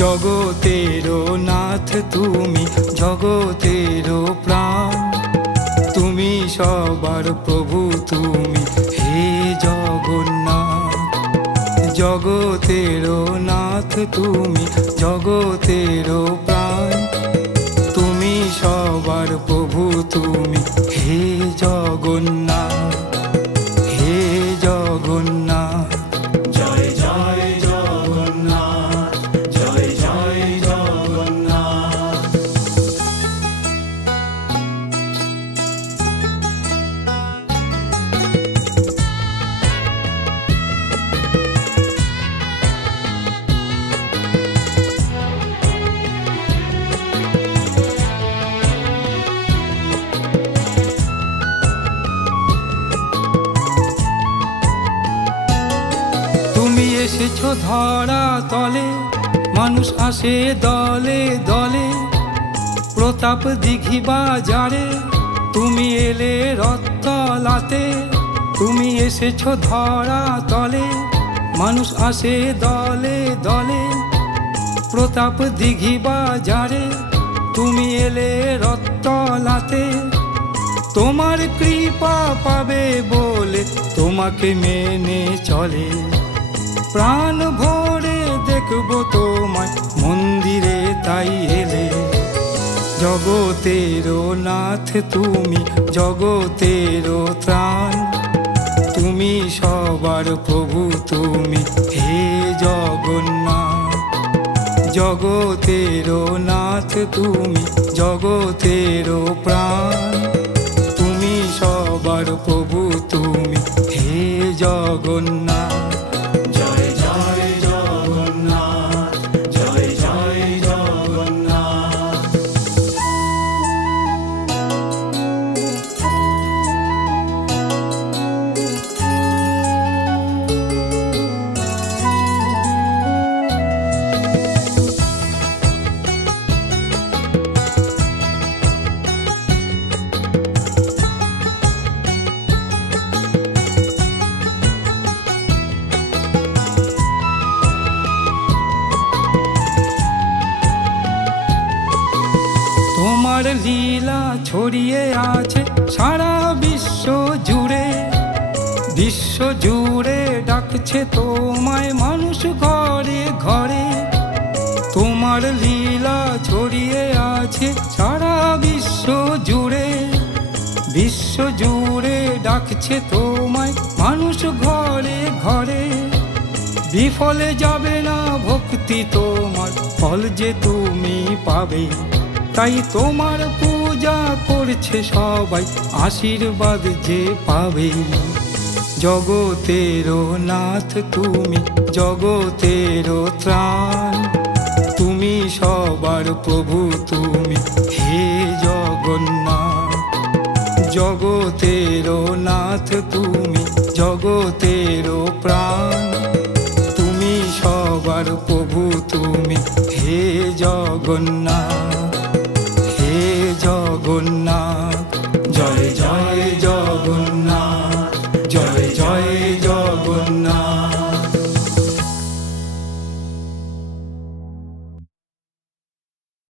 জগতেরও নাথ তুমি, জগতেরও প্রাণ, তুমি সবার প্রভু তুমি হে জগন্নাথ। জগতেরও নাথ তুমি, জগতেরও প্রাণ, তুমি সবার প্রভু তুমি হে জগন্নাথ, হে জগন্নাথ। জয় জয় জগন্নাথ, জয় জয় জগন্নাথ। তুমি এসেছো ধরা তলে, মানুষ আসে দলে দলে, প্রতাপ দিঘি বাজারে তুমি এলে রথতলাতে। তুমি এসেছো ধরা তলে, মানুষ আসে দলে দলে, প্রতাপ দিঘি বাজারে তুমি এলে রথতলাতে। তোমার কৃপা পাবে বলে তোমাকে মেনে চলে, প্রাণ ভরে দেখব তোমায় মন্দিরে তাই এলে। জগতেরও নাথ তুমি, জগতেরও ত্রাণ, তুমি সবার প্রভু তুমি হে জগন্নাথ। জগতেরও নাথ তুমি, জগতেরও প্রাণ, তুমি সবার প্রভু তুমি হে জগন্নাথ। জয় জয় জগন্নাথ, জয় জয় জগন্নাথ। তোমার লীলা ছড়িয়ে আছে সারা বিশ্ব জুড়ে, বিশ্ব জুড়ে ডাকছে তোমায় মানুষ ঘরে ঘরে। তোমার লীলা ছড়িয়ে আছে সারা বিশ্ব জুড়ে, বিশ্ব জুড়ে ডাকছে তোমায় মানুষ ঘরে ঘরে। বিফলে যাবে না ভক্তি তোমার, ফল যে তুমি পাবে, তাই তোমার পূজা করছে সবাই, আশীর্বাদ যে পাবে। জগতেরও নাথ তুমি, জগতেরও ত্রাণ, তুমি সবার প্রভু তুমি হে জগন্নাথ। জগতেরও নাথ তুমি, জগতেরও প্রাণ, তুমি সবার প্রভু তুমি হে জগন্নাথ, হে জগন্নাথ। জয় জয়